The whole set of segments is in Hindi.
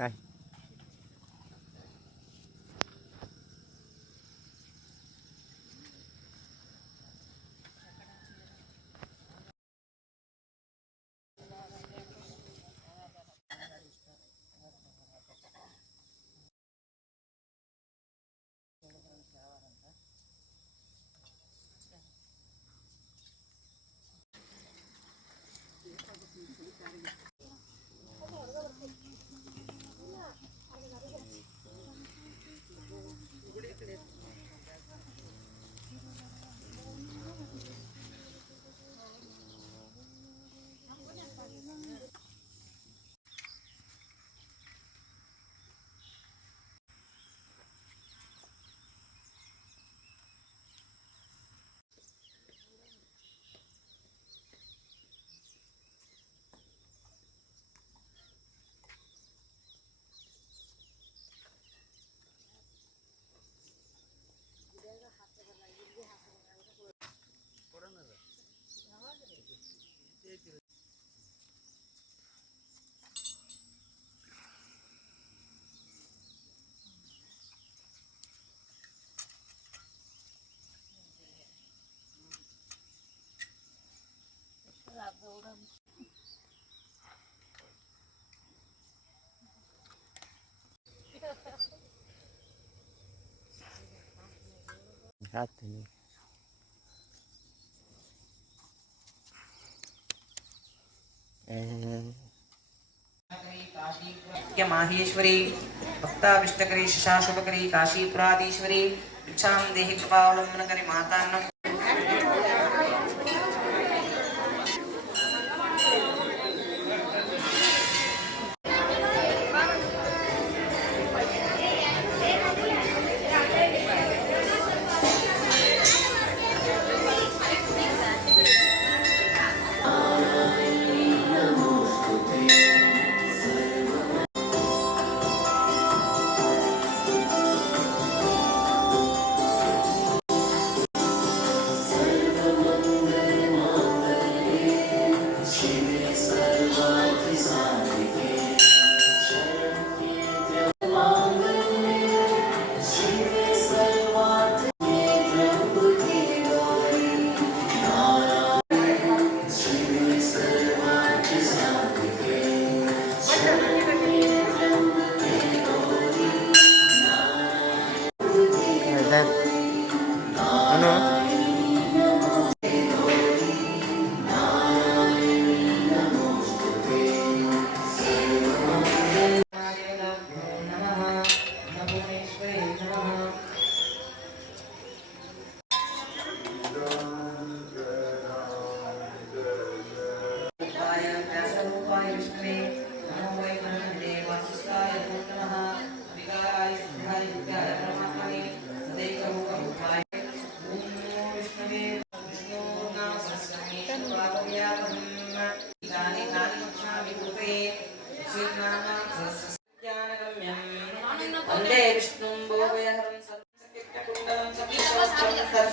Tay. रात में माहेश्वरी भक्ताविष्टकरी शशाशुभकरी काशीपुराधीश्वरी इच्छां देहि कृपावलम्बनकरी मातान्नं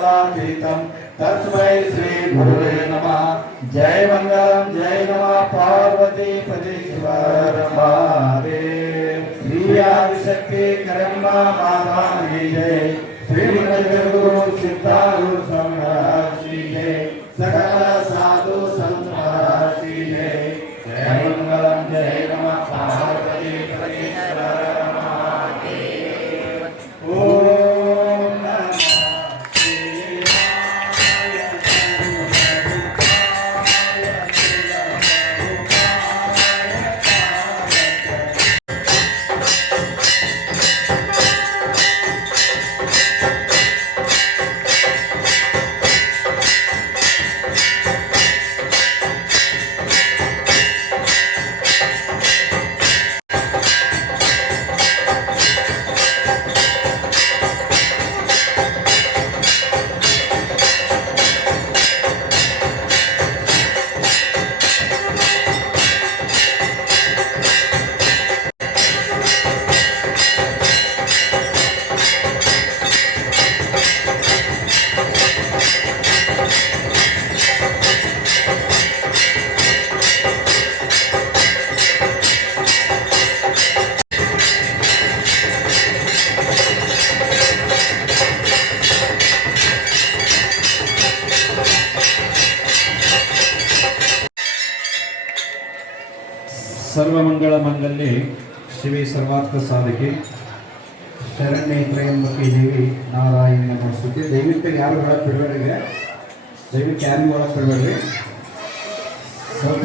सिंधु तस्मै श्री गुरुवे नमः। जय मंगलम, जय नमः। पार्वती पति शिवर श्री आदिशक्ति करम्बा माता जय। श्री गुरु सिद्धारु ಸರ್ವಮಂಗಳ ಮಂಗಲ್ಯ ಶಿವಿ ಸರ್ವಾರ್ಥ ಸಾಧಕಿ. ಶರಣ್ಯ ತ್ರಯಂಬಕಿ ದೇವಿ ನಾರಾಯಣ ನಮಸ್ತುತಿ ದಯವಿಟ್ಟು ಯಾರು ಒಳಗೆ ಬಿಡಬೇಡ್ರಿ ದಯವಿಟ್ಟು ಯಾರಿಗೂ ಒಳಗೆ ಬಿಡಬೇಡ್ರಿ ಸ್ವಲ್ಪ